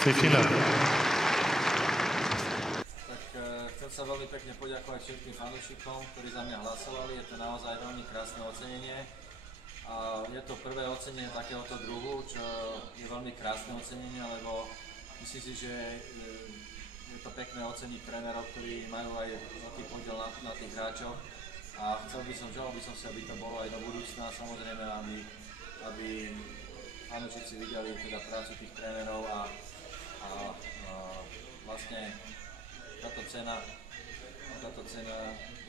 Fitina. Tak chcem sa veľmi pekne poďakovať všetkým fanúšikom, ktorí za mňa hlasovali. Je to naozaj veľmi krásne ocenenie. A je to prvé ocenenie takéhoto druhu, čo je veľmi krásne ocenenie, lebo myslím si, že je to pekné oceniť trénerov, ktorí majú aj veľký podiel na tých hráčoch. A želal by som si, aby to bolo aj do budúcna, samozrejme, aby fanúšici videli teda prácu tých trénerov a vlastne táto cena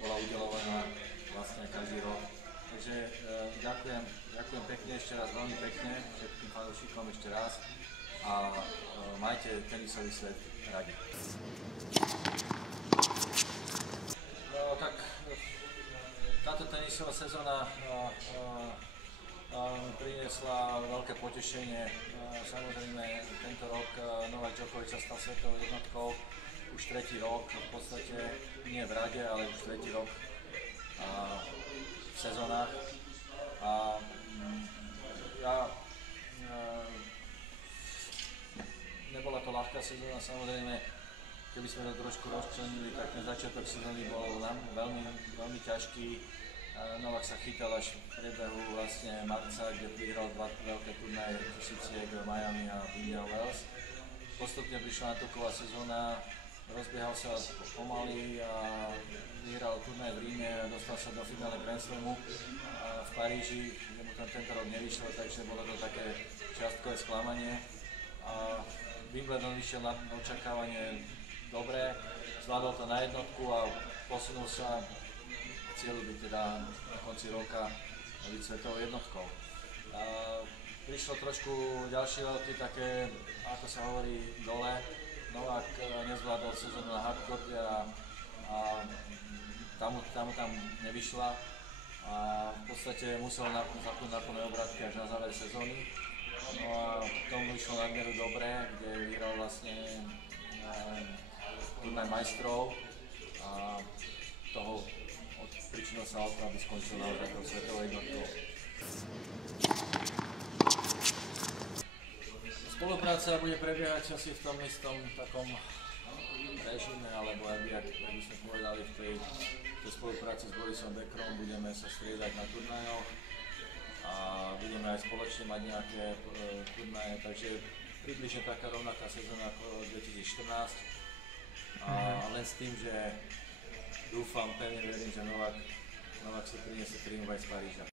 bola udeľovaná vlastne každý rok. Takže ďakujem pekne ešte raz, veľmi pekne všetkým fanúšikom ešte raz a majte tenisový svet radi. No tak táto tenisová sezóna priniesla veľké potešenie. Samozrejme, tento rok Novak Djokovic sa stal svetovou jednotkou už tretí rok, v podstate nie v rade, ale už tretí rok v sezónach. A nebola to ľahká sezóna, samozrejme, keby sme to trošku rozčlenili, tak ten začiatok sezóny bol veľmi ťažký. Novak sa chytal až v priebehu vlastne marca, kde vyhral dva veľké turnaje tisíciek v Miami a v Indian Wells. Postupne prišla natoková sezóna, rozbiehal sa pomaly a vyhral turnaj v Ríme, dostal sa do finále Grand Slamu v Paríži, kde mu tento rok nevyšlo, takže bolo to také čiastkové sklamanie. Wimbledon vyšiel na očakávanie dobre, zvládol to na jednotku a posunul sa cieľu byť teda na konci roka byť svetovou jednotkou. Prišlo trošku ďalšie veľké také, ako sa hovorí, dole. Novak nezvládol sezónu na hardcourte a tam nevyšla a v podstate musel zapnúť na plné obrátky až na záver sezóny. No a tomu išlo nadmieru dobre, kde vyhral vlastne turnaj majstrov a toho pričinil sa o to, aby skončil naozaj tou svetovou jednotkou. Spolupráca bude prebiehať asi v tom istom takom režime, alebo ak by sme povedali v tej spolupráci s Borisom Beckerom, budeme sa striedať na turnajoch a budeme aj spoločne mať nejaké turnaje, takže približne taká rovnaká sezóna ako 2014 a len s tým, že dúfam, pevne verím, že Novak si priniesie triumf aj z Paríža.